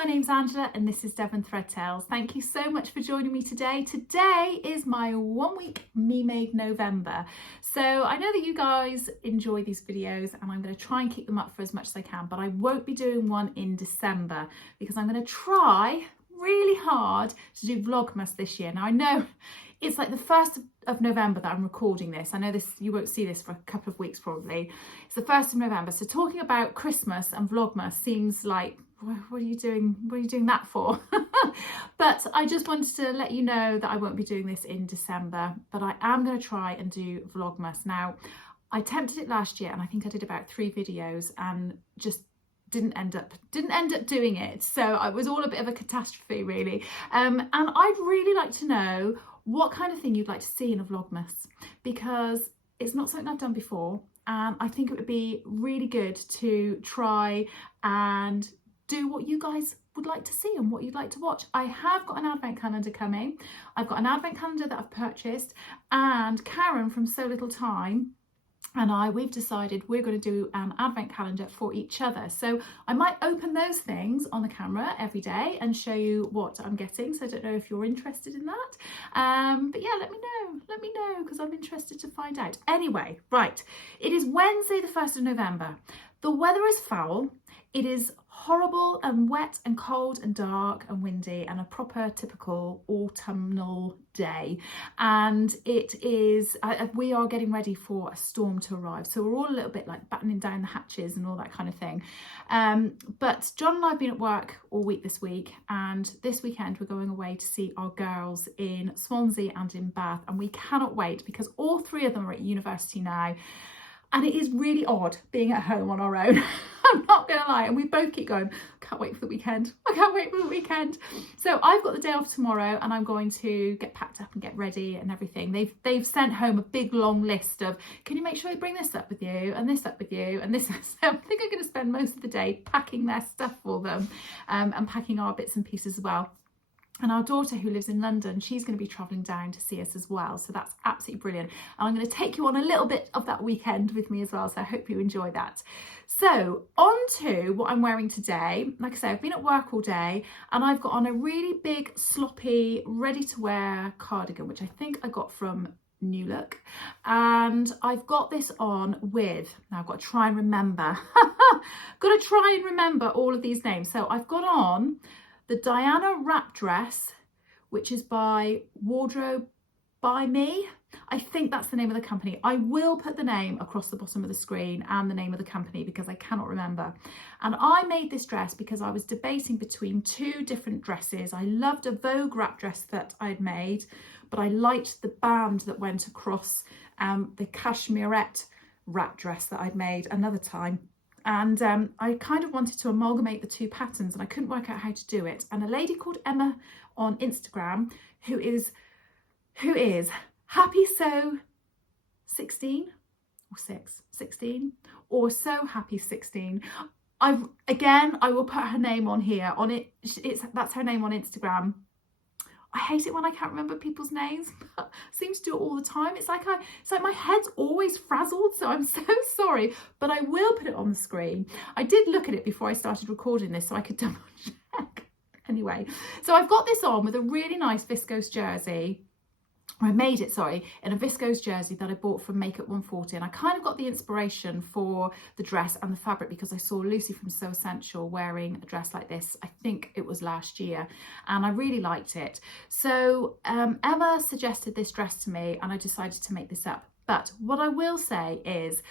my name's Angela and this is Devon Threadtails. Thank you so much for joining me today. Today is my 1 week Me Made November. So I know that you guys enjoy these videos and I'm going to try and keep them up for as much as I can, but I won't be doing one in December because I'm going to try really hard to do Vlogmas this year. Now I know it's like the 1st of November that I'm recording this. I know this, you won't see this for a couple of weeks probably. It's the 1st of November. So talking about Christmas and Vlogmas seems like, what are you doing? What are you doing that for? But I just wanted to let you know that I won't be doing this in December, but I am going to try and do Vlogmas. Now, I attempted it last year and I think I did about 3 videos and just didn't end up doing it. So it was all a bit of a catastrophe really. And I'd really like to know what kind of thing you'd like to see in a Vlogmas, because it's not something I've done before and I think it would be really good to try and do what you guys would like to see and what you'd like to watch. I have got an advent calendar coming. I've got an advent calendar that I've purchased, and Karen from So Little Time and we've decided we're going to do an advent calendar for each other. So I might open those things on the camera every day and show you what I'm getting. So I don't know if you're interested in that. But yeah, let me know because I'm interested to find out. Anyway, right. It is Wednesday, the 1st of November. The weather is foul. It is horrible and wet and cold and dark and windy and a proper typical autumnal day, and it is we are getting ready for a storm to arrive, so we're all a little bit like battening down the hatches and all that kind of thing. But John and I have been at work all week this week, and this weekend we're going away to see our girls in Swansea and in Bath, and we cannot wait because all 3 of them are at university now. And it is really odd being at home on our own. I'm not going to lie. And we both keep going, can't wait for the weekend. I can't wait for the weekend. So I've got the day off tomorrow and I'm going to get packed up and get ready and everything. They've sent home a big long list of, can you make sure you bring this up with you and this up with you and this. So I think I'm going to spend most of the day packing their stuff for them and packing our bits and pieces as well. And our daughter, who lives in London, she's going to be travelling down to see us as well. So that's absolutely brilliant. And I'm going to take you on a little bit of that weekend with me as well. So I hope you enjoy that. So on to what I'm wearing today. Like I say, I've been at work all day and I've got on a really big, sloppy, ready to wear cardigan, which I think I got from New Look. And I've got this on with, now I've got to try and remember, got to try and remember all of these names. So I've got on the Diana wrap dress, which is by Wardrobe by Me. I think that's the name of the company. I will put the name across the bottom of the screen and the name of the company because I cannot remember. And I made this dress because I was debating between 2 different dresses. I loved a Vogue wrap dress that I'd made, but I liked the band that went across the cashmerette wrap dress that I'd made another time. And I kind of wanted to amalgamate the 2 patterns and I couldn't work out how to do it. And a lady called Emma on Instagram, who is Happy Sew 16 or 16 or So Happy 16. I will put her name on here on it. That's her name on Instagram. I hate it when I can't remember people's names. I seem to do it all the time. It's like my head's always frazzled, so I'm so sorry, but I will put it on the screen. I did look at it before I started recording this so I could double check. Anyway, so I've got this on with a really nice viscose jersey. I made it, sorry, in a viscose jersey that I bought from Makeup 140, and I kind of got the inspiration for the dress and the fabric because I saw Lucy from So Essential wearing a dress like this. I think it was last year, and I really liked it. So Emma suggested this dress to me and I decided to make this up. But what I will say is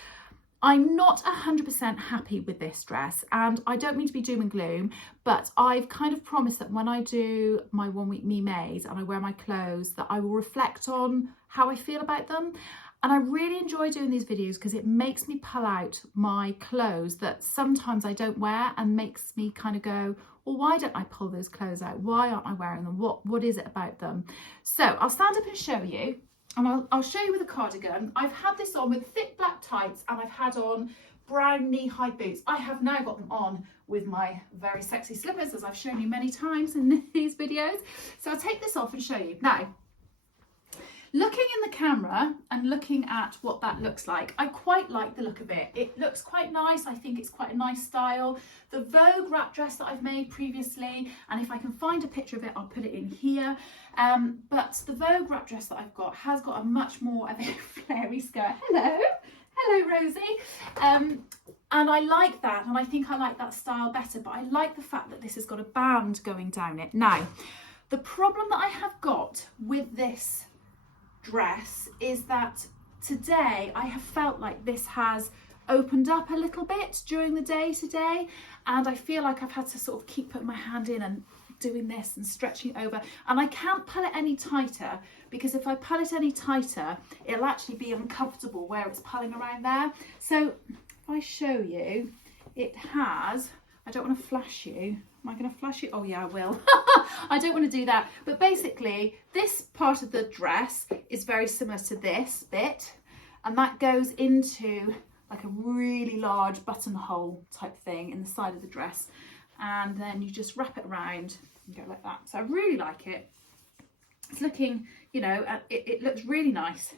I'm not 100% happy with this dress, and I don't mean to be doom and gloom, but I've kind of promised that when I do my 1 week Me Made and I wear my clothes, that I will reflect on how I feel about them. And I really enjoy doing these videos because it makes me pull out my clothes that sometimes I don't wear and makes me kind of go, well, why don't I pull those clothes out? Why aren't I wearing them? What is it about them? So I'll stand up and show you. And I'll show you with a cardigan. I've had this on with thick black tights and I've had on brown knee-high boots. I have now got them on with my very sexy slippers, as I've shown you many times in these videos. So I'll take this off and show you. Now, looking in the camera and looking at what that looks like, I quite like the look of it. It looks quite nice. I think it's quite a nice style. The Vogue wrap dress that I've made previously, and if I can find a picture of it, I'll put it in here. But the Vogue wrap dress that I've got has got a much more of a flary skirt. Hello Rosie. And I like that, and I think I like that style better, but I like the fact that this has got a band going down it. Now, the problem that I have got with this dress is that today I have felt like this has opened up a little bit during the day today, and I feel like I've had to sort of keep putting my hand in and doing this and stretching it over, and I can't pull it any tighter, because if I pull it any tighter it'll actually be uncomfortable where it's pulling around there. So if I show you, it has, I don't want to flash you. Am I going to flash you? Oh yeah, I will. I don't want to do that. But basically, this part of the dress is very similar to this bit, and that goes into like a really large buttonhole type thing in the side of the dress, and then you just wrap it around and go like that. So I really like it. It's looking, you know, it looks really nice,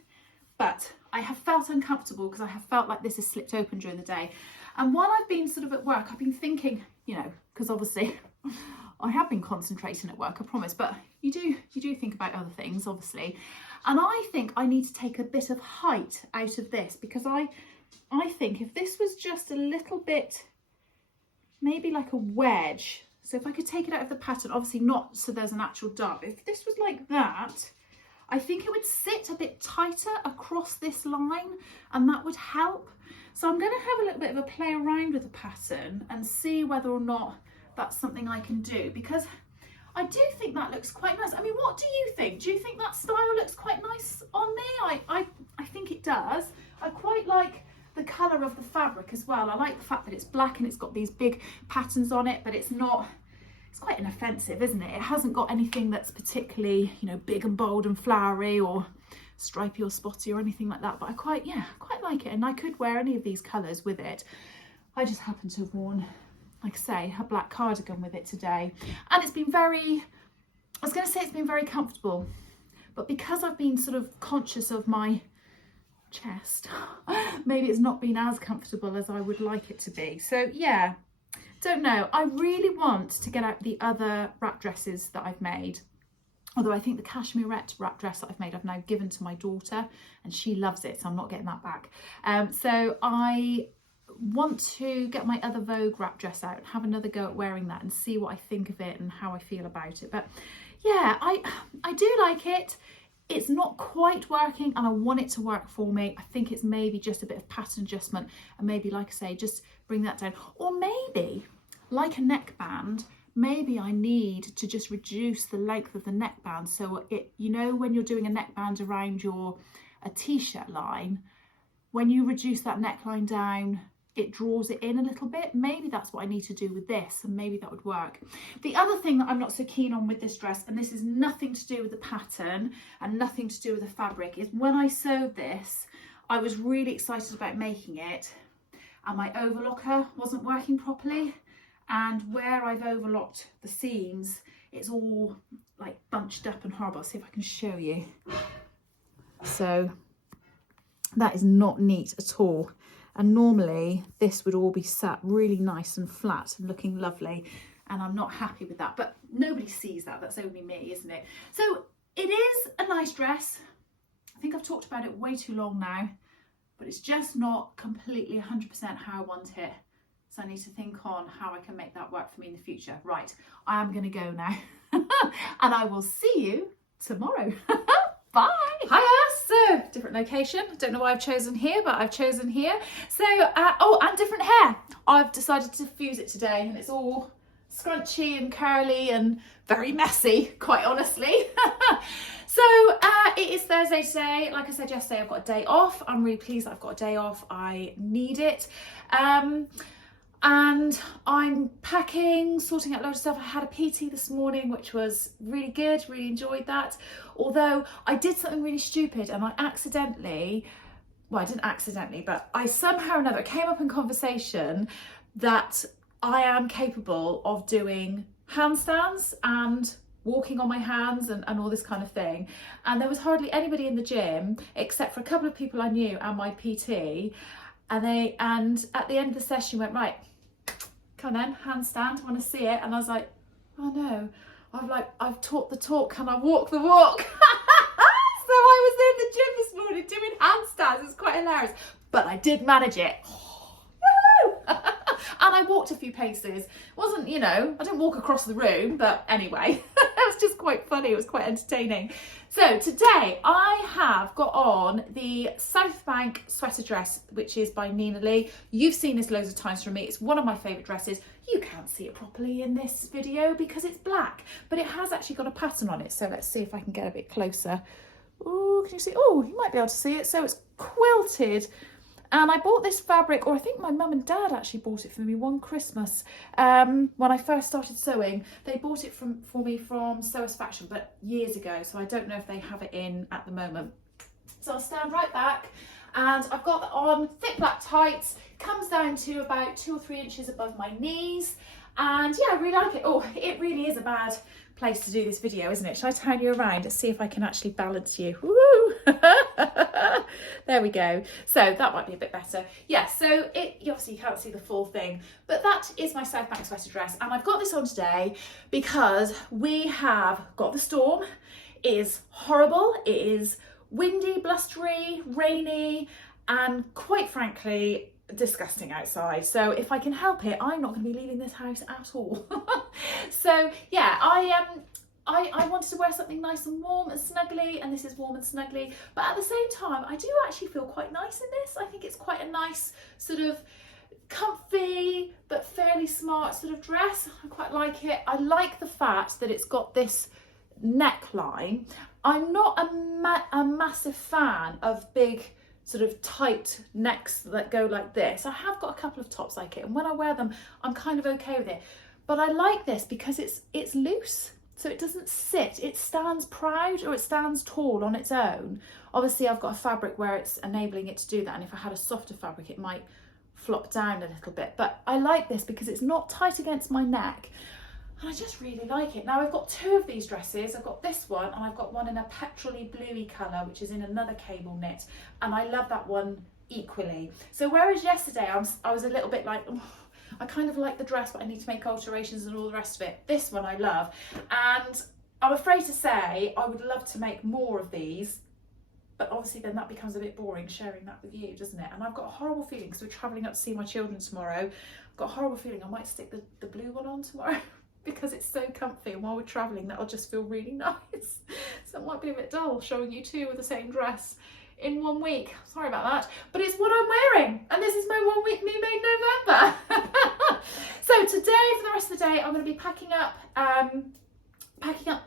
but I have felt uncomfortable because I have felt like this has slipped open during the day. And while I've been sort of at work, I've been thinking, you know, because obviously I have been concentrating at work, I promise, but you do think about other things, obviously. And I think I need to take a bit of height out of this, because I think if this was just a little bit, maybe like a wedge, so if I could take it out of the pattern, obviously not so there's an actual dart, if this was like that, I think it would sit a bit tighter across this line, and that would help. So I'm going to have a little bit of a play around with the pattern and see whether or not that's something I can do, because I do think that looks quite nice. I mean, what do you think? Do you think that style looks quite nice on me? I think it does. I quite like the colour of the fabric as well. I like the fact that it's black and it's got these big patterns on it, but it's not, it's quite inoffensive, isn't it? It hasn't got anything that's particularly, you know, big and bold and flowery or stripy or spotty or anything like that, but I quite like it, and I could wear any of these colours with it. I just happen to have worn, like I say, a black cardigan with it today, and it's been very, I was going to say it's been very comfortable, but because I've been sort of conscious of my chest, maybe it's not been as comfortable as I would like it to be. So yeah, don't know. I really want to get out the other wrap dresses that I've made. Although I think the cashmerette wrap dress that I've made, I've now given to my daughter and she loves it, so I'm not getting that back. So I want to get my other Vogue wrap dress out and have another go at wearing that and see what I think of it and how I feel about it. But yeah, I do like it. It's not quite working and I want it to work for me. I think it's maybe just a bit of pattern adjustment and maybe, like I say, just bring that down. Or maybe, like a neckband, maybe I need to just reduce the length of the neckband, so it, you know, when you're doing a neckband around a t-shirt line, when you reduce that neckline down, it draws it in a little bit. Maybe that's what I need to do with this, and maybe that would work. The other thing that I'm not so keen on with this dress, and this is nothing to do with the pattern and nothing to do with the fabric, is when I sewed this, I was really excited about making it and my overlocker wasn't working properly. And where I've overlocked the seams, it's all like bunched up and horrible. I'll see if I can show you. So that is not neat at all. And normally this would all be sat really nice and flat and looking lovely. And I'm not happy with that, but nobody sees that. That's only me, isn't it? So it is a nice dress. I think I've talked about it way too long now, but it's just not completely 100% how I want it. So I need to think on how I can make that work for me in the future. Right, I am going to go now. And I will see you tomorrow. Bye. Hiya. So, different location. I don't know why I've chosen here, but I've chosen here. So, oh, and different hair. I've decided to fuse it today, and it's all scrunchy and curly and very messy, quite honestly. So it is Thursday today. Like I said yesterday, I've got a day off. I'm really pleased that I've got a day off. I need it. And I'm packing, sorting out loads of stuff. I had a PT this morning, which was really good, really enjoyed that. Although I did something really stupid and I accidentally, well, I didn't accidentally, but I somehow or another, it came up in conversation that I am capable of doing handstands and walking on my hands and all this kind of thing. And there was hardly anybody in the gym except for a couple of people I knew and my PT. And at the end of the session went, right, come on then, handstand, want to see it? And I was like, oh no, I've talked the talk, can I walk the walk? So I was in the gym this morning doing handstands. It's quite hilarious, but I did manage it. And I walked a few paces. It wasn't, you know, I didn't walk across the room, but anyway, it was just quite funny. It was quite entertaining. So today I have got on the Southbank Sweater dress, which is by Nina Lee. You've seen this loads of times from me. It's one of my favourite dresses. You can't see it properly in this video because it's black, but it has actually got a pattern on it. So let's see if I can get a bit closer. Oh, can you see? Oh, you might be able to see it. So it's quilted. And I bought this fabric, or I think my mum and dad actually bought it for me one Christmas when I first started sewing. They bought it for me from Sewisfaction, but years ago, so I don't know if they have it in at the moment. So I'll stand right back, and I've got that on, thick black tights, comes down to about 2 or 3 inches above my knees. And yeah, I really like it. Oh, it really is a bad place to do this video, isn't it? Shall I turn you around and see if I can actually balance you? Woo! There we go. So that might be a bit better. Yeah, so obviously you can't see the full thing, but that is my Southbank sweater dress. And I've got this on today because we have got the storm. It is horrible. It is windy, blustery, rainy, and quite frankly, disgusting outside. So if I can help it, I'm not going to be leaving this house at all. So yeah, I wanted to wear something nice and warm and snuggly, and this is warm and snuggly, but at the same time I do actually feel quite nice in this. I think it's quite a nice sort of comfy but fairly smart sort of dress. I quite like it. I like the fact that it's got this neckline. I'm not a massive fan of big sort of tight necks that go like this. I have got a couple of tops like it, and when I wear them I'm kind of okay with it, but I like this because it's loose, so it doesn't sit, it stands proud, or it stands tall on its own. Obviously I've got a fabric where it's enabling it to do that, and if I had a softer fabric it might flop down a little bit, but I like this because it's not tight against my neck. And I just really like it. Now I've got 2 of these dresses. I've got this one, and I've got one in a petrol-y bluey colour, which is in another cable knit, and I love that one equally. So whereas yesterday I was a little bit like, oh, I kind of like the dress, but I need to make alterations and all the rest of it. This one I love, and I'm afraid to say I would love to make more of these, but obviously then that becomes a bit boring sharing that with you, doesn't it? And I've got a horrible feeling, because we're travelling up to see my children tomorrow, I've got a horrible feeling I might stick the blue one on tomorrow. Because it's so comfy, and while we're travelling that'll just feel really nice. So it might be a bit dull showing you 2 of the same dress in 1 week. Sorry about that, but it's what I'm wearing, and this is my 1 week Me Made November. So today, for the rest of the day, I'm going to be packing up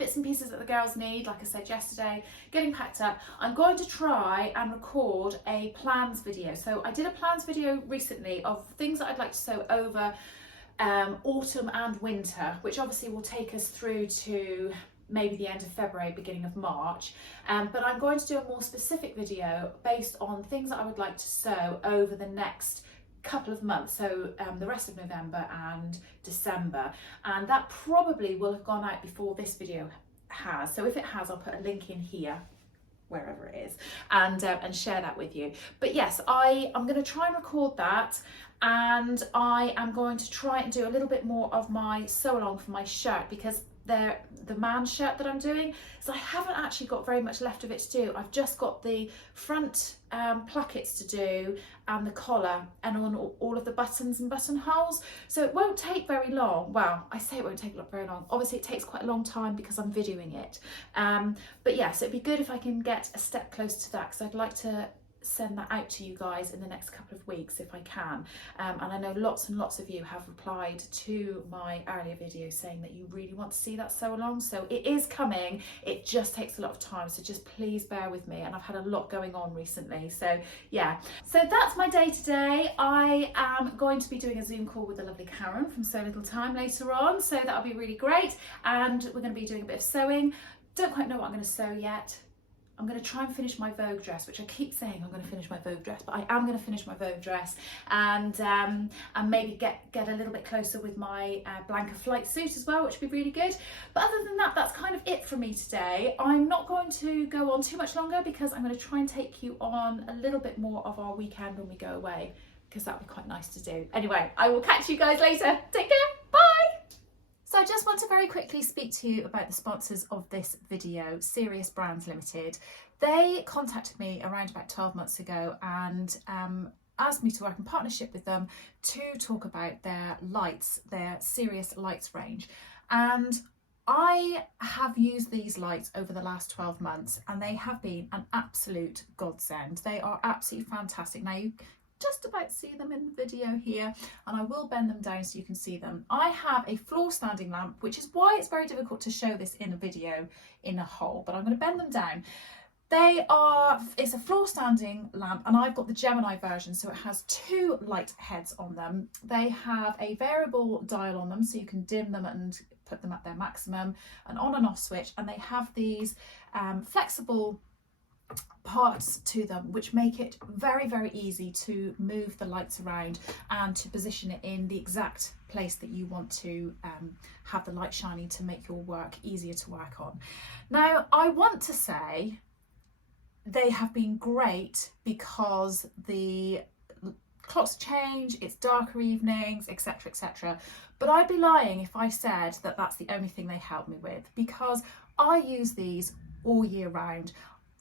bits and pieces that the girls need, like I said yesterday, getting packed up. I'm going to try and record a plans video. So I did a plans video recently of things that I'd like to sew over autumn and winter, which obviously will take us through to maybe the end of February, beginning of March, but I'm going to do a more specific video based on things that I would like to sew over the next couple of months, so the rest of November and December, and that probably will have gone out before this video has. So if it has, I'll put a link in here, wherever it is, and share that with you. But yes, I'm going to try and record that, and I am going to try and do a little bit more of my sew along for my shirt, because the man shirt that I'm doing, so I haven't actually got very much left of it to do. I've just got the front plackets to do, and the collar, and on all of the buttons and buttonholes, so it won't take very long. Well, I say it won't take very long, obviously it takes quite a long time because I'm videoing it, but yes, it'd be good if I can get a step close to that, because I'd like to send that out to you guys in the next couple of weeks if I can, and I know lots and lots of you have replied to my earlier video saying that you really want to see that sew along, so it is coming. It just takes a lot of time, so just please bear with me, and I've had a lot going on recently, so yeah. So that's my day today. I am going to be doing a Zoom call with the lovely Karen from So Little Time later on, so that'll be really great, and we're going to be doing a bit of sewing. Don't quite know what I'm going to sew yet. I'm going to try and finish my Vogue dress, which I keep saying I'm going to finish my Vogue dress, but I am going to finish my Vogue dress, and maybe get a little bit closer with my Blanca flight suit as well, which would be really good. But other than that, that's kind of it for me today. I'm not going to go on too much longer because I'm going to try and take you on a little bit more of our weekend when we go away, because that would be quite nice to do. Anyway, I will catch you guys later. Take care. Bye. So I just want to very quickly speak to you about the sponsors of this video, Serious Brands Limited. They contacted me around about 12 months ago and asked me to work in partnership with them to talk about their lights, their Serious lights range. And I have used these lights over the last 12 months and they have been an absolute godsend. They are absolutely fantastic. Now you just about see them in the video here, and I will bend them down so you can see them. I have a floor standing lamp, which is why it's very difficult to show this in a video in a whole, but I'm going to bend them down. It's a floor standing lamp, and I've got the Gemini version, so it has 2 light heads on them. They have a variable dial on them, so you can dim them and put them at their maximum, an on and off switch, and they have these flexible parts to them which make it very, very easy to move the lights around and to position it in the exact place that you want to have the light shining to make your work easier to work on. Now, I want to say they have been great because the clocks change, it's darker evenings, etc, etc, but I'd be lying if I said that that's the only thing they help me with, because I use these all year round.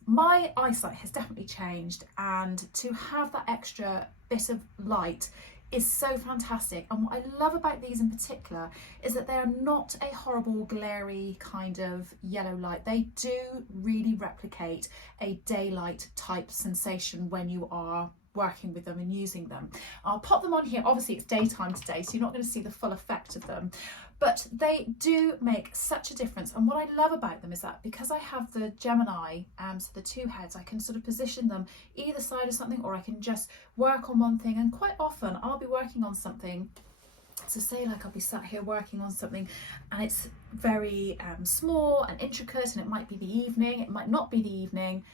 My eyesight has definitely changed, and to have that extra bit of light is so fantastic. And what I love about these in particular is that they are not a horrible glary kind of yellow light. They do really replicate a daylight type sensation when you are working with them and using them. I'll pop them on here. Obviously it's daytime today, so you're not going to see the full effect of them, but they do make such a difference. And what I love about them is that because I have the Gemini, so the 2 heads, I can sort of position them either side of something, or I can just work on one thing. And quite often I'll be working on something, so say like I'll be sat here working on something and it's very small and intricate, and it might be the evening, it might not be the evening.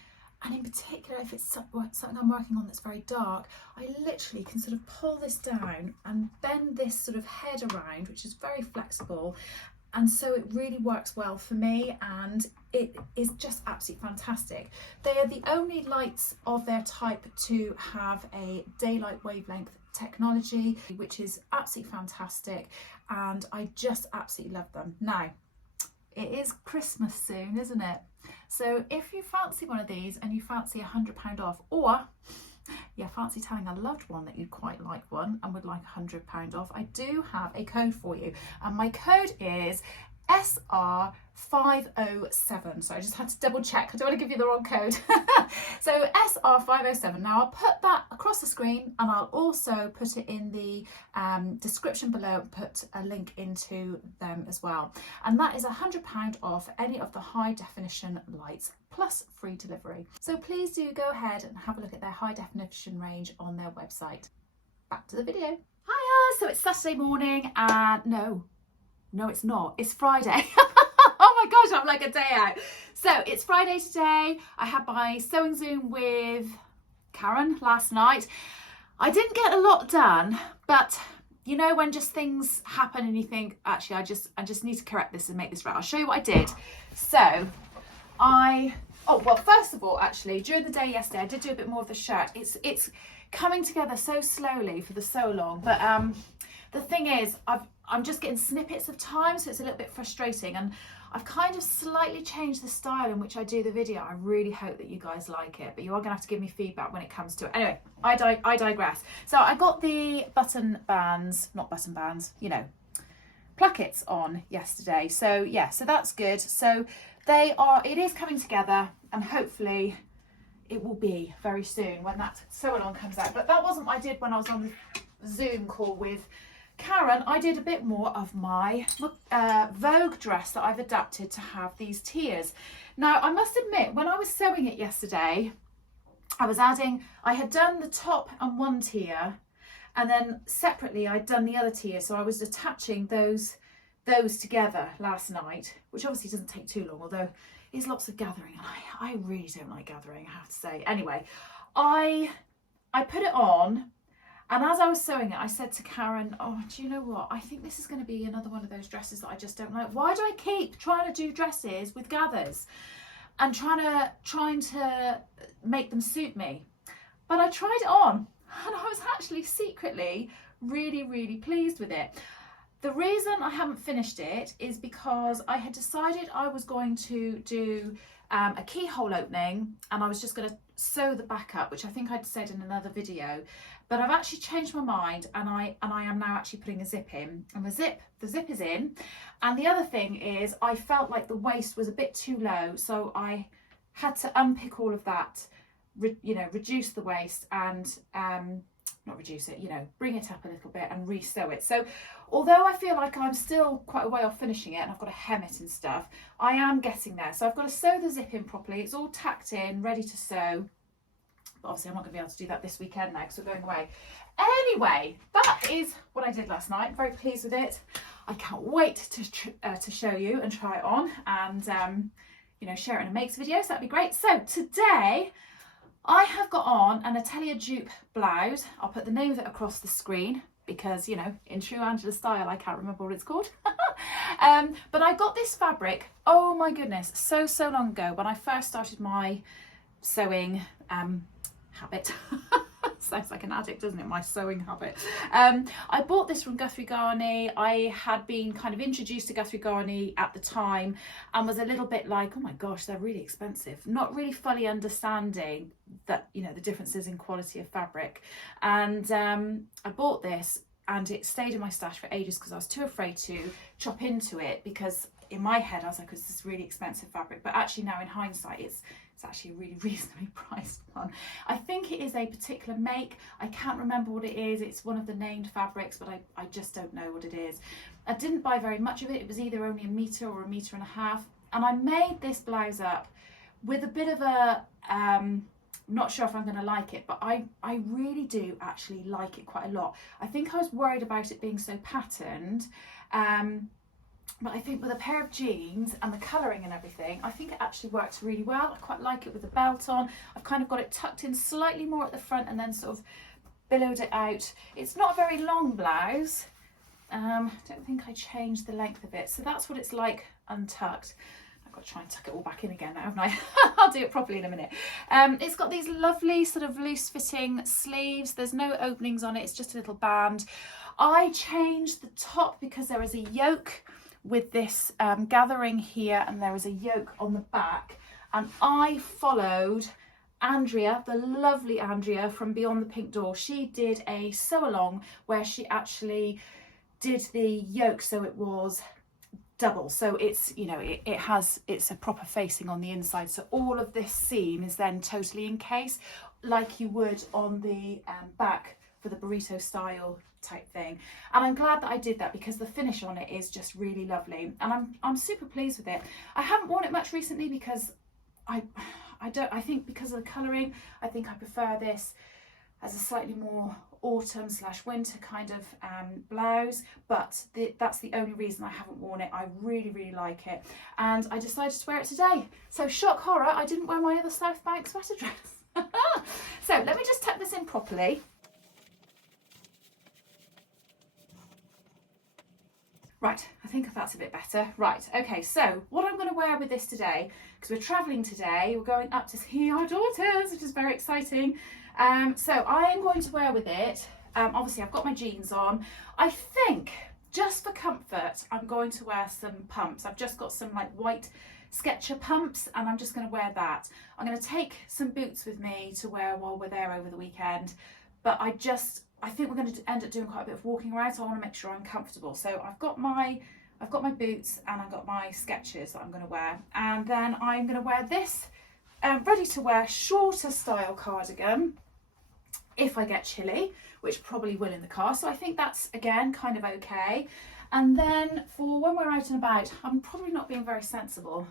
And in particular, if it's something I'm working on that's very dark, I literally can sort of pull this down and bend this sort of head around, which is very flexible. And so it really works well for me, and it is just absolutely fantastic. They are the only lights of their type to have a daylight wavelength technology, which is absolutely fantastic. And I just absolutely love them. Now, it is Christmas soon, isn't it? So if you fancy one of these and you fancy £100 off, or you fancy telling a loved one that you'd quite like one and would like £100 off, I do have a code for you, and my code is SR507. So I just had to double check. I don't want to give you the wrong code. So SR507. Now I'll put that across the screen, and I'll also put it in the description below, put a link into them as well. And that is £100 off any of the high definition lights, plus free delivery. So please do go ahead and have a look at their high definition range on their website. Back to the video. Hiya! So it's Saturday morning, and no, it's not. It's Friday. Oh my gosh, I'm like a day out. So it's Friday today. I had my sewing Zoom with Karen last night. I didn't get a lot done, but you know when just things happen and you think, actually, I just need to correct this and make this right. I'll show you what I did. So well, first of all, actually, during the day yesterday, I did do a bit more of the shirt. It's coming together so slowly for the sew along, but the thing is, I'm just getting snippets of time, so it's a little bit frustrating, and I've kind of slightly changed the style in which I do the video. I really hope that you guys like it, but you are going to have to give me feedback when it comes to it. Anyway, I digress. So I got the plackets on yesterday. So yeah, so that's good. So it is coming together, and hopefully it will be very soon when that sew along comes out. But that wasn't what I did when I was on the Zoom call with Karen. I did a bit more of my Vogue dress that I've adapted to have these tiers. Now, I must admit, when I was sewing it yesterday, I had done the top and one tier, and then separately I'd done the other tier. So I was attaching those together last night, which obviously doesn't take too long, although is lots of gathering, and I really don't like gathering, I have to say. Anyway, I put it on, and as I was sewing it, I said to Karen, oh, do you know what? I think this is going to be another one of those dresses that I just don't like. Why do I keep trying to do dresses with gathers and trying to make them suit me? But I tried it on, and I was actually secretly really, really pleased with it. The reason I haven't finished it is because I had decided I was going to do a keyhole opening, and I was just going to sew the back up, which I think I'd said in another video, but I've actually changed my mind, and I am now actually putting a zip in, and the zip is in. And the other thing is I felt like the waist was a bit too low, so I had to unpick all of that, you know, reduce the waist and not reduce it, you know, bring it up a little bit and re-sew it. So although I feel like I'm still quite a way off finishing it, and I've got to hem it and stuff, I am getting there. So I've got to sew the zip in properly. It's all tacked in, ready to sew. But obviously I'm not going to be able to do that this weekend now because we're going away. Anyway, that is what I did last night. Very pleased with it. I can't wait to show you and try it on, and you know, share it in a makes video, so that'd be great. So today I have got on an Atelier Jupe blouse. I'll put the name of it across the screen because, you know, in true Angela style, I can't remember what it's called. But I got this fabric, oh my goodness, so long ago when I first started my sewing habit. Sounds like an addict, doesn't it? My sewing habit. I bought this from Guthrie Ghani. I had been kind of introduced to Guthrie Ghani at the time and was a little bit like, oh my gosh, they're really expensive. Not really fully understanding that, you know, the differences in quality of fabric. And I bought this, and it stayed in my stash for ages because I was too afraid to chop into it, because in my head I was like, this is really expensive fabric. But actually now in hindsight, it's actually a really reasonably priced one. I think it is a particular make. I can't remember what it is. It's one of the named fabrics, but I just don't know what it is. I didn't buy very much of it. It was either only 1 metre or 1.5 meters. And I made this blouse up with a bit of a, not sure if I'm going to like it, but I really do actually like it quite a lot. I think I was worried about it being so patterned, but I think with a pair of jeans and the colouring and everything, I think it actually works really well. I quite like it with the belt on. I've kind of got it tucked in slightly more at the front and then sort of billowed it out. It's not a very long blouse. I don't think I changed the length of it. So that's what it's like untucked. I've got to try and tuck it all back in again now, haven't I? I'll do it properly in a minute. It's got these lovely sort of loose fitting sleeves. There's no openings on it. It's just a little band. I changed the top because there is a yoke with this gathering here, and there is a yoke on the back, and I followed Andrea, the lovely Andrea from Beyond the Pink Door. She did a sew along where she actually did the yoke so it was double, so it's, you know, it's a proper facing on the inside, so all of this seam is then totally encased like you would on the back for the burrito style type thing. And I'm glad that I did that because the finish on it is just really lovely, and I'm super pleased with it. I haven't worn it much recently because I think because of the colouring, I think I prefer this as a slightly more autumn/winter kind of blouse, but that's the only reason I haven't worn it. I really like it, and I decided to wear it today. So shock horror, I didn't wear my other Southbank sweater dress. So let me just tuck this in properly. Right, I think that's a bit better. Right, okay, so what I'm going to wear with this today, because we're travelling today, we're going up to see our daughters, which is very exciting. So I am going to wear with it, obviously I've got my jeans on. I think, just for comfort, I'm going to wear some pumps. I've just got some like white Sketcher pumps, and I'm just going to wear that. I'm going to take some boots with me to wear while we're there over the weekend, but I think we're going to end up doing quite a bit of walking around, so I want to make sure I'm comfortable. So I've got my boots and I've got my Skechers that I'm going to wear, and then I'm going to wear this ready to wear shorter style cardigan if I get chilly, which probably will in the car. So I think that's, again, kind of okay. And then for when we're out and about, I'm probably not being very sensible.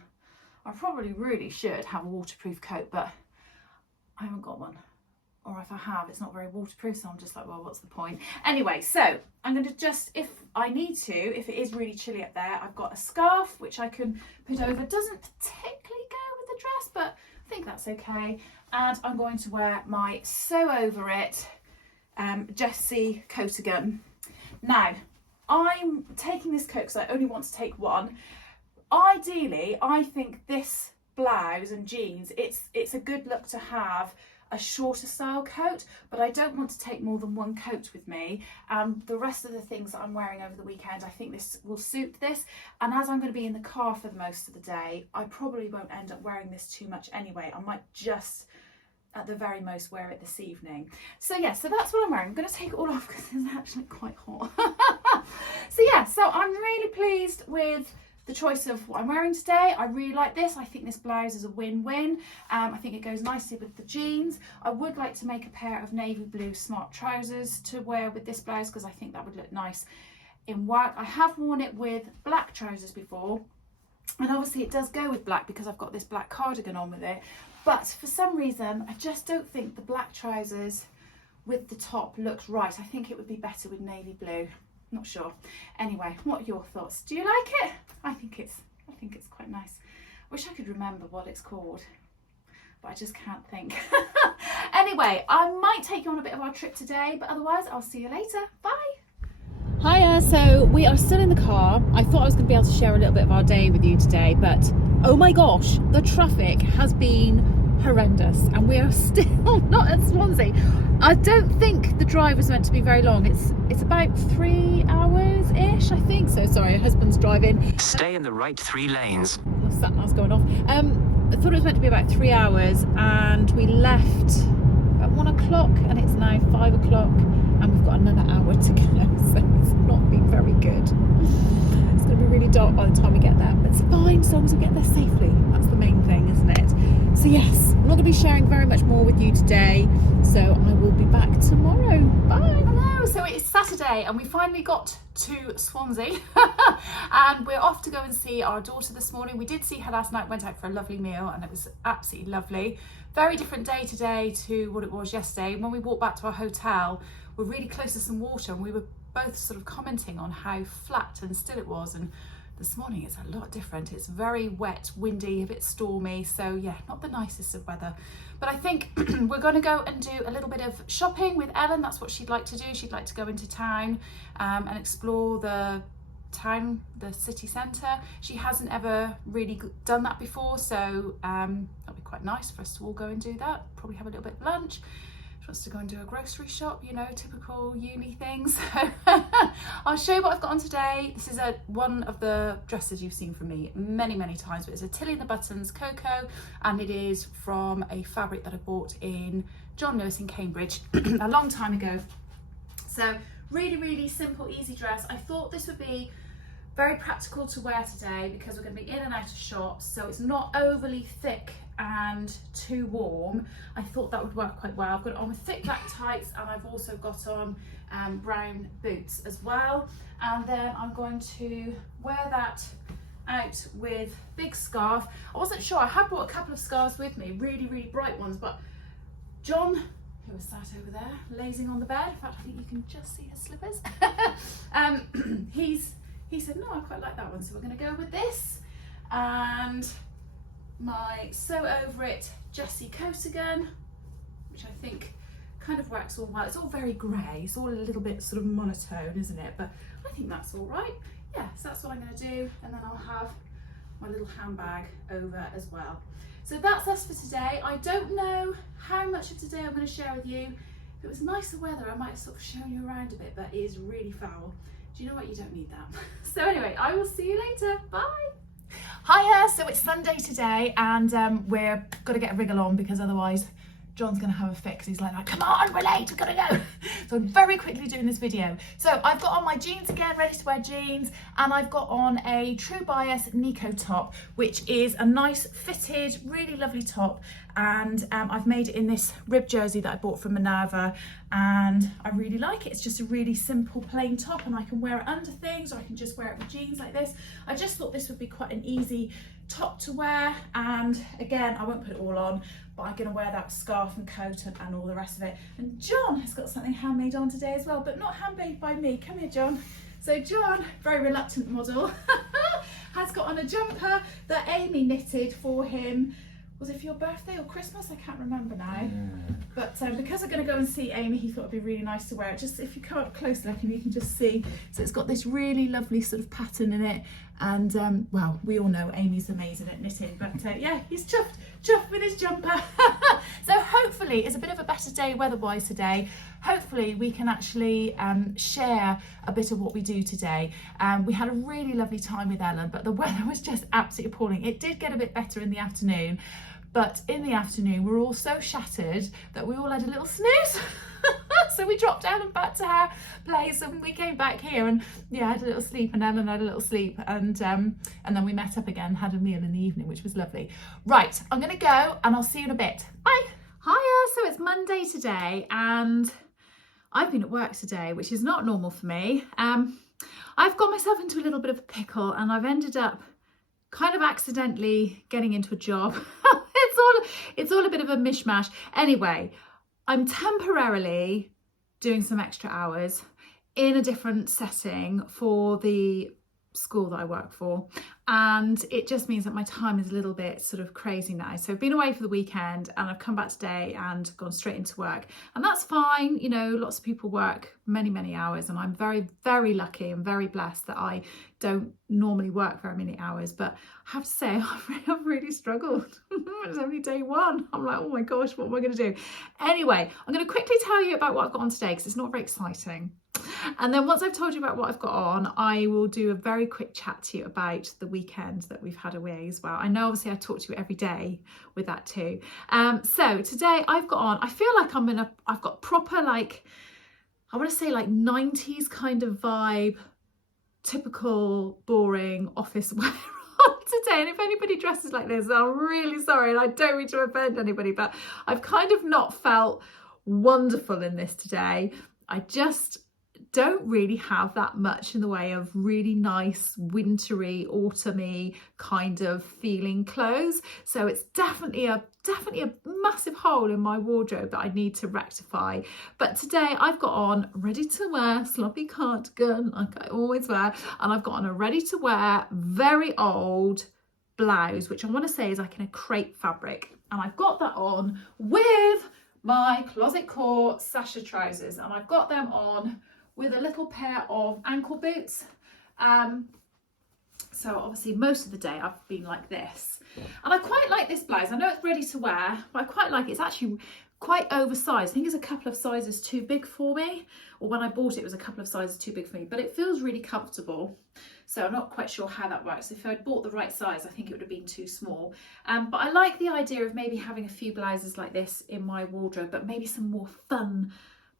I probably really should have a waterproof coat, but I haven't got one. Or if I have, it's not very waterproof, so I'm just like, well, what's the point? Anyway, so I'm going to just, if I need to, if it is really chilly up there, I've got a scarf which I can put over. Doesn't particularly go think that's okay. And I'm going to wear my Sew Over It Jessie coatagan. Now, I'm taking this coat because I only want to take one. Ideally, I think this blouse and jeans, it's a good look to have a shorter style coat, but I don't want to take more than one coat with me. The rest of the things that I'm wearing over the weekend, I think this will suit this. And as I'm going to be in the car for the most of the day, I probably won't end up wearing this too much anyway. I might just at the very most wear it this evening. So yeah, so that's what I'm wearing. I'm going to take it all off because it's actually quite hot. So yeah, so I'm really pleased with the choice of what I'm wearing today. I really like this. I think this blouse is a win-win. I think it goes nicely with the jeans. I would like to make a pair of navy blue smart trousers to wear with this blouse because I think that would look nice in work. I have worn it with black trousers before, and obviously it does go with black because I've got this black cardigan on with it. But for some reason, I just don't think the black trousers with the top looks right. I think it would be better with navy blue. Not sure. Anyway, what are your thoughts? Do you like it? I think it's quite nice. Wish I could remember what it's called, but I just can't think. Anyway, I might take you on a bit of our trip today, but otherwise I'll see you later. Bye. Hiya, so we are still in the car. I thought I was going to be able to share a little bit of our day with you today, but oh my gosh, the traffic has been horrendous and we are still not at Swansea. I don't think the drive was meant to be very long. It's about 3 hours ish, I think. So sorry, her husband's driving. Stay in the right 3 lanes. The sat nav's going off. I thought it was meant to be about 3 hours and we left at 1 o'clock and it's now 5 o'clock and we've got another hour to go, so it's not been very good. It's going to be really dark by the time we get there, but it's fine as long as we get there safely. That's the main thing, isn't it? So yes, I'm not going to be sharing very much more with you today, so I will be back tomorrow. Bye. Hello, so it's Saturday and we finally got to Swansea and we're off to go and see our daughter this morning. We did see her last night, went out for a lovely meal and it was absolutely lovely. Very different day today to what it was yesterday. When we walked back to our hotel, we're really close to some water and we were both sort of commenting on how flat and still it was, and this morning it's a lot different. It's very wet, windy, a bit stormy, so yeah, not the nicest of weather. But I think we're going to go and do a little bit of shopping with Ellen. That's what she'd like to do. She'd like to go into town and explore the town, the city centre. She hasn't ever really done that before, so that'll be quite nice for us to all go and do that. Probably have a little bit of lunch. Wants to go and do a grocery shop, you know, typical uni things. So I'll show you what I've got on today. This is one of the dresses you've seen from me many times, but it's Atelier the Buttons Cocoa, and it is from a fabric that I bought in John Lewis in Cambridge a long time ago. So really simple, easy dress. I thought this would be very practical to wear today because we're going to be in and out of shops, so it's not overly thick and too warm. I thought that would work quite well. I've got it on with thick black tights and I've also got on brown boots as well, and then I'm going to wear that out with big scarf. I wasn't sure, I had brought a couple of scarves with me, really bright ones, but John, who was sat over there lazing on the bed, in fact I think you can just see his slippers, he said no, I quite like that one, so we're going to go with this. And my Sew Over It Jessie coatagan, which I think kind of works all well. It's all very grey, it's all a little bit sort of monotone, isn't it? But I think that's all right. Yeah, so that's what I'm going to do, and then I'll have my little handbag over as well. So that's us for today. I don't know how much of today I'm going to share with you. If it was nicer weather, I might have sort of shown you around a bit, but it is really foul. Do you know what? You don't need that. So anyway, I will see you later. Bye. Hiya, so it's Sunday today and we're going to get a wriggle on because otherwise John's going to have a fit because he's like, come on, we're late, we've got to go. So I'm very quickly doing this video. So I've got on my jeans again, ready to wear jeans, and I've got on a True Bias Nico top, which is a nice fitted, really lovely top. And I've made it in this rib jersey that I bought from Minerva, and I really like it. It's just a really simple plain top, and I can wear it under things, or I can just wear it with jeans like this. I just thought this would be quite an easy top to wear, and again, I won't put it all on, but I'm going to wear that scarf and coat and all the rest of it. And John has got something handmade on today as well, but not handmade by me. Come here, John. So John, very reluctant model, has got on a jumper that Amy knitted for him was it for your birthday or Christmas? I can't remember now. But because I'm going to go and see Amy, he thought it'd be really nice to wear it. Just if you come up close, look, and you can just see. So it's got this really lovely sort of pattern in it. And well, we all know Amy's amazing at knitting, but yeah, he's chuffed with his jumper. So hopefully it's a bit of a better day weather-wise today. Hopefully we can actually share a bit of what we do today. We had a really lovely time with Ellen, but the weather was just absolutely appalling. It did get a bit better in the afternoon, but in the afternoon we were all so shattered that we all had a little snooze. So we dropped down and back to her place, and we came back here and yeah, had a little sleep, and Ellen had a little sleep, and then we met up again, had a meal in the evening, which was lovely. Right, I'm gonna go and I'll see you in a bit. Bye. Hiya, so it's Monday today and I've been at work today, which is not normal for me. I've got myself into a little bit of a pickle and I've ended up kind of accidentally getting into a job. It's all a bit of a mishmash. Anyway, I'm temporarily doing some extra hours in a different setting for the school that I work for, and it just means that my time is a little bit sort of crazy now. So I've been away for the weekend and I've come back today and gone straight into work, and that's fine. You know, lots of people work many hours, and I'm very lucky and very blessed that I don't normally work very many hours. But I have to say, I've really struggled. It's only day one. I'm like, oh my gosh, what am I going to do? Anyway, I'm going to quickly tell you about what I've got on today because it's not very exciting. And then once I've told you about what I've got on, I will do a very quick chat to you about the weekend that we've had away as well. I know obviously I talk to you every day with that too. So today I've got on, I feel like I've got proper, like, I want to say like 90s kind of vibe, typical boring office wear on today. And if anybody dresses like this, I'm really sorry, and I don't mean to offend anybody, but I've kind of not felt wonderful in this today. I just don't really have that much in the way of really nice wintry autumny kind of feeling clothes, so it's definitely a massive hole in my wardrobe that I need to rectify. But today I've got on ready to wear sloppy cardigan like I always wear, and I've got on a ready to wear very old blouse, which I want to say is like in a crepe fabric, and I've got that on with my closet core Sasha trousers, and I've got them on with a little pair of ankle boots. So obviously most of the day I've been like this, and I quite like this blouse. I know it's ready to wear, but I quite like it. It's actually quite oversized. I think it's a couple of sizes too big for me, or when I bought it, it was a couple of sizes too big for me, but it feels really comfortable. So I'm not quite sure how that works. If I'd bought the right size, I think it would have been too small. But I like the idea of maybe having a few blouses like this in my wardrobe, but maybe some more fun,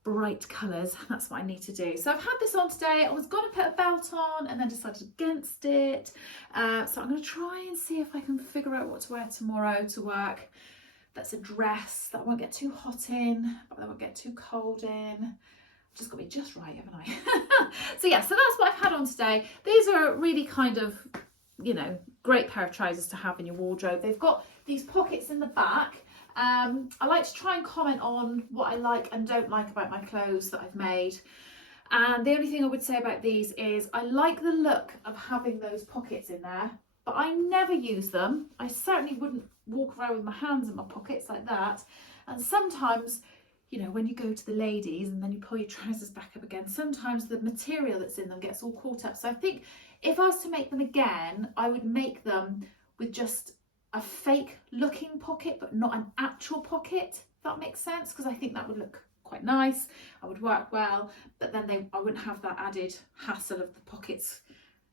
bright colours. That's what I need to do. So I've had this on today. I was going to put a belt on and then decided against it. So I'm going to try and see if I can figure out what to wear tomorrow to work. That's a dress that I won't get too hot in, but I won't get too cold in. Just got to be just right, haven't I? So yeah, so that's what I've had on today. These are really kind of, you know, great pair of trousers to have in your wardrobe. They've got these pockets in the back. I like to try and comment on what I like and don't like about my clothes that I've made. And the only thing I would say about these is I like the look of having those pockets in there, but I never use them. I certainly wouldn't walk around with my hands in my pockets like that. And sometimes, you know, when you go to the ladies and then you pull your trousers back up again, sometimes the material that's in them gets all caught up. So I think if I was to make them again, I would make them with just a fake looking pocket, but not an actual pocket, if that makes sense, because I think that would look quite nice. I would work well, but then I wouldn't have that added hassle of the pockets,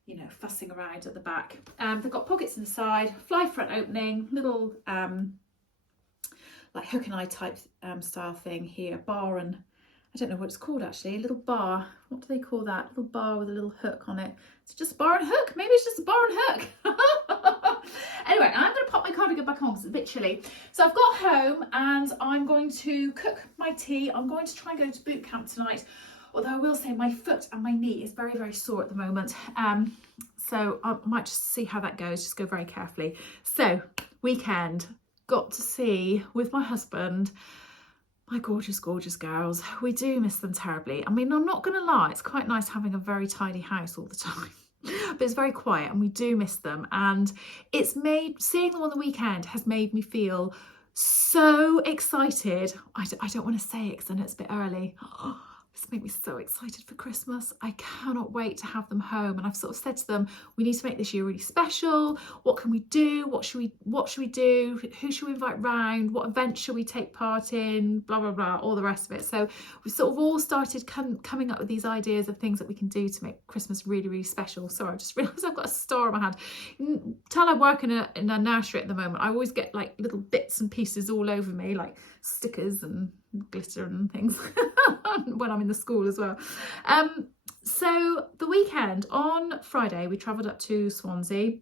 you know, fussing around at the back. They've got pockets in the side, fly front opening, little like hook and eye type style thing here, bar, and I don't know what it's called actually, a little bar. What do they call that? Little bar with a little hook on it. It's just a bar and hook. Maybe it's just a bar and hook. Anyway, I'm going to pop my cardigan back on because it's a bit chilly. So I've got home and I'm going to cook my tea. I'm going to try and go to boot camp tonight. Although I will say my foot and my knee is very sore at the moment. So I might just see how that goes. Just go very carefully. So weekend, got to see with my husband my gorgeous girls. We do miss them terribly. I mean, I'm not gonna lie, it's quite nice having a very tidy house all the time. but it's very quiet and we do miss them. And seeing them on the weekend has made me feel so excited. I don't want to say it because I know it's a bit early. This made me so excited for Christmas. I cannot wait to have them home. And I've sort of said to them, we need to make this year really special. What can we do? What should we do? Who should we invite round? What events should we take part in? Blah, blah, blah, all the rest of it. So we've sort of all started coming up with these ideas of things that we can do to make Christmas really, really special. Sorry, I just realised I've got a star on my hand. Till I work in a nursery at the moment, I always get like little bits and pieces all over me, like stickers and glitter and things when I'm in the school as well. So the weekend, on Friday, we travelled up to Swansea.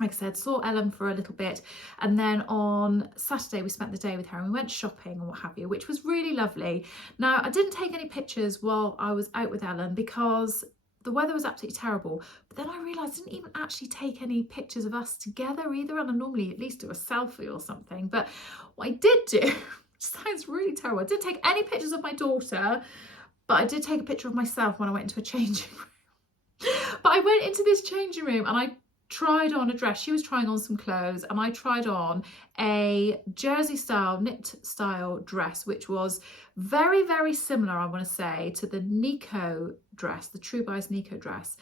Like I said, saw Ellen for a little bit, and then on Saturday we spent the day with her and we went shopping and what have you, which was really lovely. Now, I didn't take any pictures while I was out with Ellen because the weather was absolutely terrible, but then I realised I didn't even actually take any pictures of us together either, and I normally at least do a selfie or something. But what I did do, which sounds really terrible, I didn't take any pictures of my daughter, but I did take a picture of myself when I went into a changing room. But I went into this changing room and I tried on a dress. She was trying on some clothes and I tried on a jersey style, knit style dress, which was very, very similar, I want to say, to the Nico dress, the True Buys Nico dress.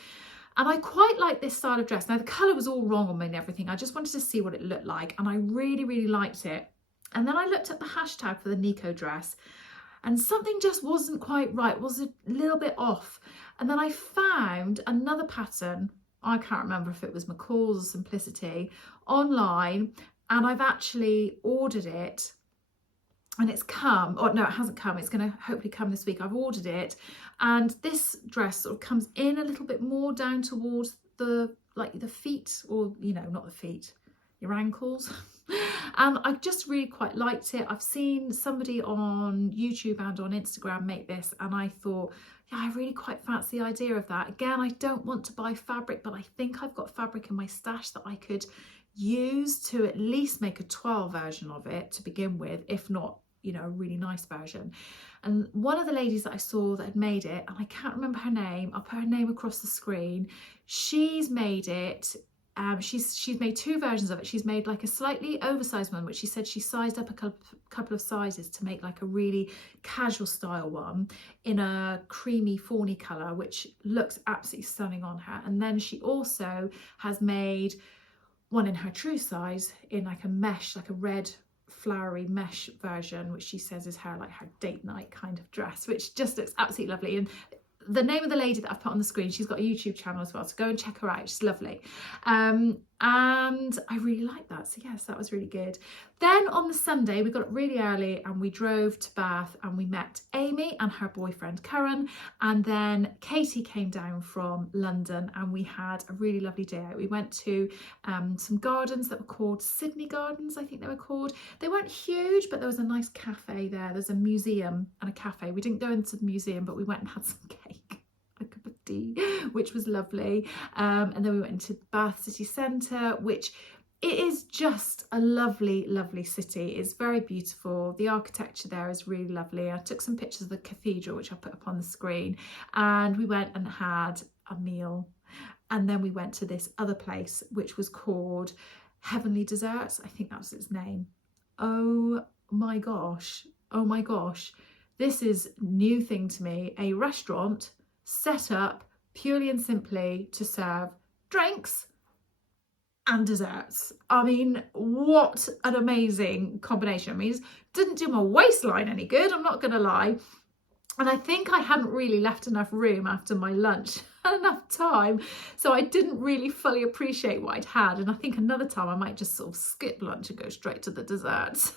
And I quite like this style of dress. Now, the colour was all wrong on me and everything. I just wanted to see what it looked like and I really, really liked it. And then I looked at the hashtag for the Nico dress and something just wasn't quite right, was a little bit off. And then I found another pattern, I can't remember if it was McCall's or Simplicity, online, and I've actually ordered it and it's come, or no, it hasn't come, it's going to hopefully come this week. I've ordered it and this dress sort of comes in a little bit more down towards the feet, or, you know, not the feet, your ankles. And I just really quite liked it. I've seen somebody on YouTube and on Instagram make this and I thought, yeah, I really quite fancy the idea of that. Again, I don't want to buy fabric, but I think I've got fabric in my stash that I could use to at least make a 12 version of it to begin with, if not, you know, a really nice version. And one of the ladies that I saw that had made it, and I can't remember her name, I'll put her name across the screen, she's made it. She's made two versions of it. She's made like a slightly oversized one, which she said she sized up a couple of sizes to make like a really casual style one in a creamy fawny colour, which looks absolutely stunning on her. And then she also has made one in her true size in like a mesh, like a red flowery mesh version, which she says is her date night kind of dress, which just looks absolutely lovely. And the name of the lady that I've put on the screen, she's got a YouTube channel as well, so go and check her out. She's lovely. And I really like that. So yes, that was really good. Then on the Sunday, we got up really early and we drove to Bath and we met Amy and her boyfriend Curran. And then Katie came down from London and we had a really lovely day out. We went to some gardens that were called Sydney Gardens, I think they were called. They weren't huge, but there was a nice cafe there. There's a museum and a cafe. We didn't go into the museum, but we went and had some cake, a cup of tea, which was lovely. And then we went into Bath City Centre, which it is just a lovely, lovely city. It's very beautiful. The architecture there is really lovely. I took some pictures of the cathedral, which I'll put up on the screen. And we went and had a meal. And then we went to this other place, which was called Heavenly Desserts. I think that was its name. Oh my gosh. Oh my gosh. This is a new thing to me. A restaurant set up purely and simply to serve drinks and desserts. I mean, what an amazing combination. I mean, it didn't do my waistline any good, I'm not gonna lie. And I think I hadn't really left enough room after my lunch, enough time, so I didn't really fully appreciate what I'd had. And I think another time I might just sort of skip lunch and go straight to the desserts.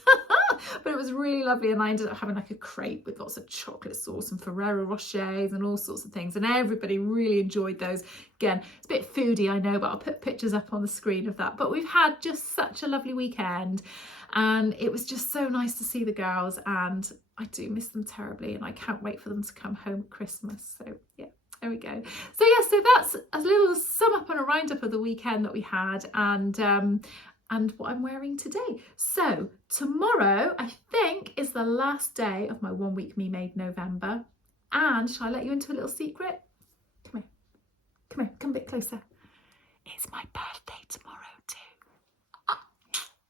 But it was really lovely, and I ended up having like a crepe with lots of chocolate sauce and Ferrero Rochers and all sorts of things, and everybody really enjoyed those. Again, it's a bit foodie, I know, but I'll put pictures up on the screen of that. But we've had just such a lovely weekend and it was just so nice to see the girls, and I do miss them terribly and I can't wait for them to come home at Christmas. So yeah, there we go. So yeah, so that's a little sum up and a roundup of the weekend that we had, and what I'm wearing today. So tomorrow, I think, is the last day of my 1 week Me Made November. And shall I let you into a little secret? Come here. Come here, come a bit closer. It's my birthday tomorrow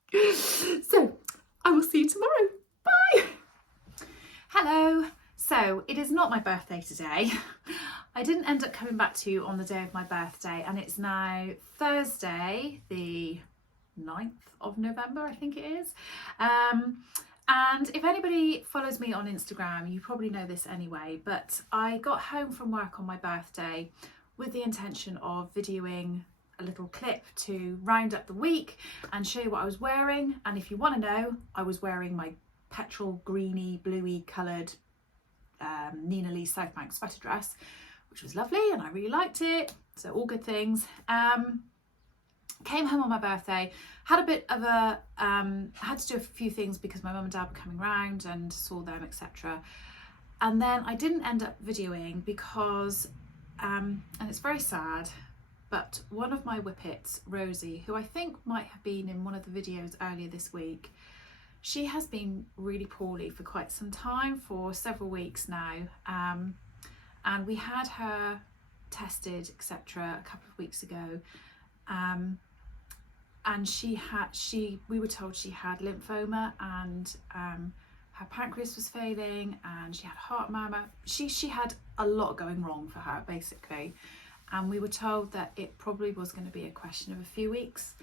too. So I will see you tomorrow. Bye. Hello. So it is not my birthday today. I didn't end up coming back to you on the day of my birthday, and it's now Thursday, the 9th of November, I think it is. And if anybody follows me on Instagram, you probably know this anyway, but I got home from work on my birthday with the intention of videoing a little clip to round up the week and show you what I was wearing. And if you want to know, I was wearing my petrol greeny bluey coloured Lee Southbank Sweater dress, which was lovely and I really liked it, so all good things. Came home on my birthday, had a bit of a had to do a few things because my mum and dad were coming round and saw them, etc. And then I didn't end up videoing because and it's very sad, but one of my whippets, Rosie, who I think might have been in one of the videos earlier this week, she has been really poorly for quite some time, for several weeks now, and we had her tested, etc., a couple of weeks ago, and we were told she had lymphoma, and her pancreas was failing, and she had heart murmur. She had a lot going wrong for her, basically, and we were told that it probably was going to be a question of a few weeks.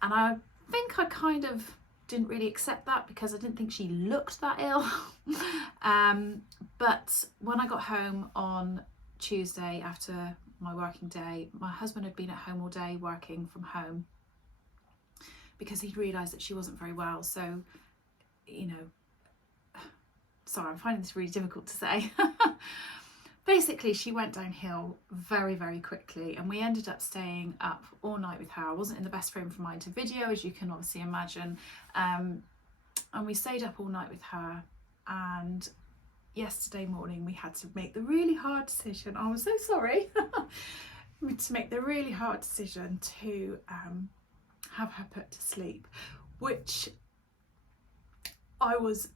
And I think I kind of didn't really accept that because I didn't think she looked that ill. But when I got home on Tuesday after my working day, my husband had been at home all day working from home because he'd realised that she wasn't very well. So, you know, sorry, I'm finding this really difficult to say. Basically, she went downhill very, very quickly, and we ended up staying up all night with her. I wasn't in the best frame of mind to video, as you can obviously imagine, and we stayed up all night with her. And yesterday morning we had to make the really hard decision. I was so sorry to make the really hard decision to have her put to sleep, which I was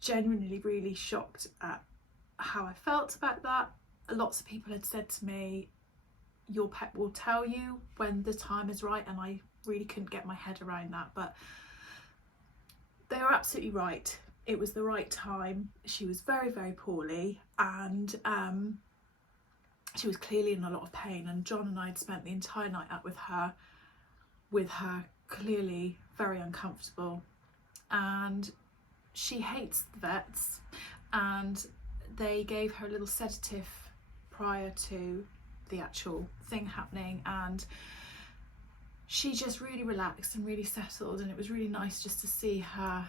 genuinely really shocked at how I felt about that. Lots of people had said to me, your pet will tell you when the time is right, and I really couldn't get my head around that, but they were absolutely right. It was the right time. She was very, very poorly, and she was clearly in a lot of pain, and John and I had spent the entire night up with her clearly very uncomfortable, and she hates the vets, and they gave her a little sedative prior to the actual thing happening, and she just really relaxed and really settled, and it was really nice just to see her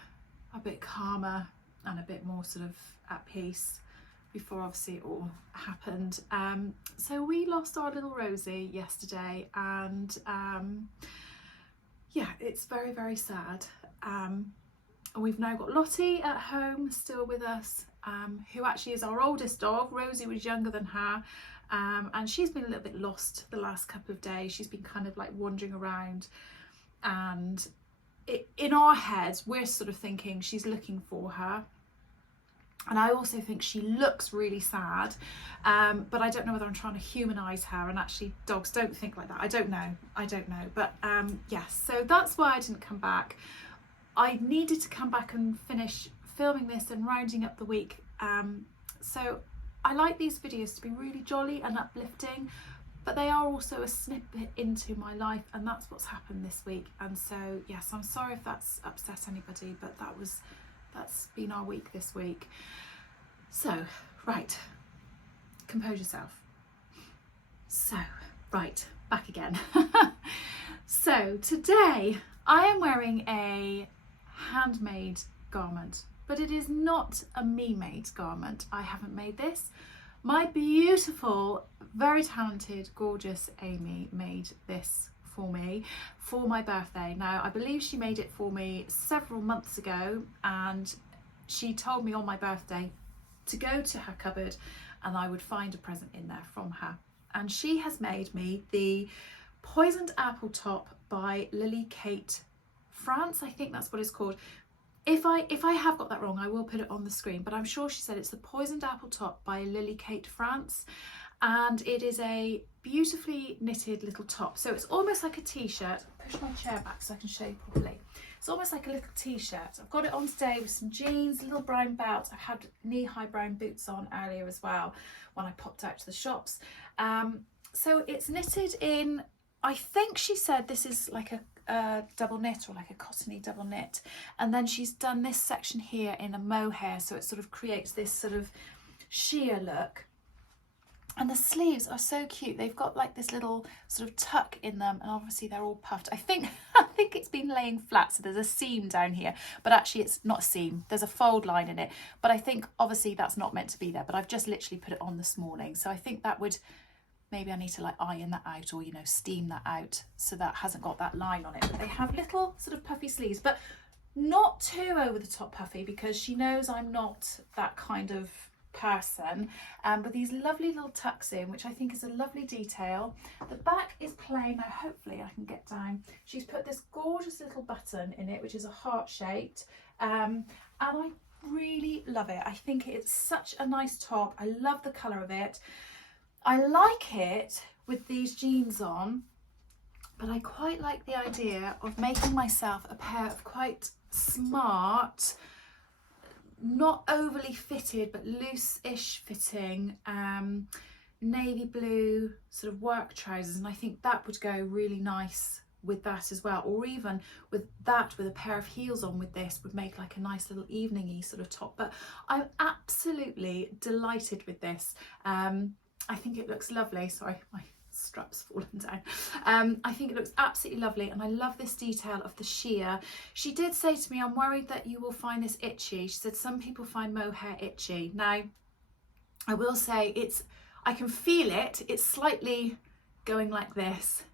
a bit calmer and a bit more sort of at peace before obviously it all happened. So we lost our little Rosie yesterday, and yeah, it's very, very sad. We've now got Lottie at home still with us, who actually is our oldest dog. Rosie was younger than her, and she's been a little bit lost the last couple of days. She's been kind of like wandering around, and in our heads we're sort of thinking she's looking for her, and I also think she looks really sad, but I don't know whether I'm trying to humanise her, and actually dogs don't think like that. I don't know, but yes, so that's why I didn't come back. I needed to come back and finish filming this and rounding up the week. So I like these videos to be really jolly and uplifting, but they are also a snippet into my life, and that's what's happened this week. And so yes, I'm sorry if that's upset anybody, but that's been our week this week. So right, compose yourself. So right, back again. So today I am wearing a handmade garment, but it is not a me-made garment. I haven't made this. My beautiful, very talented, gorgeous Amy made this for me for my birthday. Now, I believe she made it for me several months ago, and she told me on my birthday to go to her cupboard and I would find a present in there from her. And she has made me the Poisoned Apple Top by Lily Kate France, I think that's what it's called. If I have got that wrong, I will put it on the screen, but I'm sure she said it's the Poisoned Apple Top by Lily Kate France. and it is a beautifully knitted little top. So it's almost like a t-shirt. Push my chair back so I can show you properly. It's almost like a little t-shirt. I've got it on today with some jeans, a little brown belt. I had knee-high brown boots on earlier as well when I popped out to the shops. So it's knitted in, I think she said this is like a double knit or like a cottony double knit, and then she's done this section here in a mohair, so it sort of creates this sort of sheer look. And the sleeves are so cute. They've got like this little sort of tuck in them, and obviously they're all puffed. I think it's been laying flat, so there's a seam down here, but actually it's not a seam. There's a fold line in it, but I think obviously that's not meant to be there, but I've just literally put it on this morning. So I think that would, maybe I need to like iron that out, or, you know, steam that out so that hasn't got that line on it. But they have little sort of puffy sleeves, but not too over the top puffy, because she knows I'm not that kind of person, but these lovely little tucks in, which I think is a lovely detail. The back is plain. Now hopefully I can get down. She's put this gorgeous little button in it, which is a heart shaped, and I really love it. I think it's such a nice top. I love the colour of it. I like it with these jeans on, but I quite like the idea of making myself a pair of quite smart, not overly fitted but loose-ish fitting navy blue sort of work trousers, and I think that would go really nice with that as well, or even with that with a pair of heels on with this would make like a nice little evening-y sort of top. But I'm absolutely delighted with this. I think it looks lovely. Sorry, my strap's fallen down. I think it looks absolutely lovely, and I love this detail of the sheer. She did say to me, I'm worried that you will find this itchy. She said some people find mohair itchy. Now I will say I can feel it. It's slightly going like this,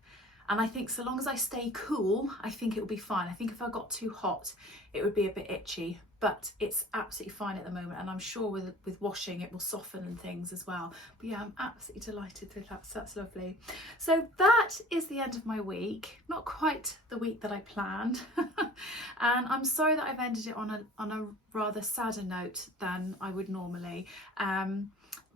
and I think so long as I stay cool, I think it will be fine. I think if I got too hot it would be a bit itchy, but it's absolutely fine at the moment, and I'm sure with washing it will soften and things as well. But yeah, I'm absolutely delighted with that, so that's lovely. So that is the end of my week. Not quite the week that I planned and I'm sorry that I've ended it on a rather sadder note than I would normally,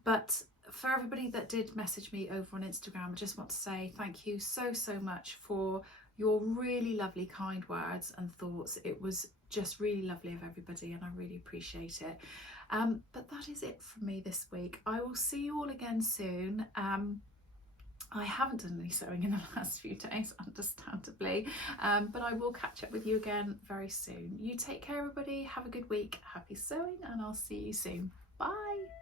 but for everybody that did message me over on Instagram, I just want to say thank you so much for your really lovely kind words and thoughts. It was just really lovely of everybody, and I really appreciate it. But that is it from me this week. I will see you all again soon. I haven't done any sewing in the last few days, understandably, but I will catch up with you again very soon. You take care, everybody. Have a good week. Happy sewing, and I'll see you soon. Bye.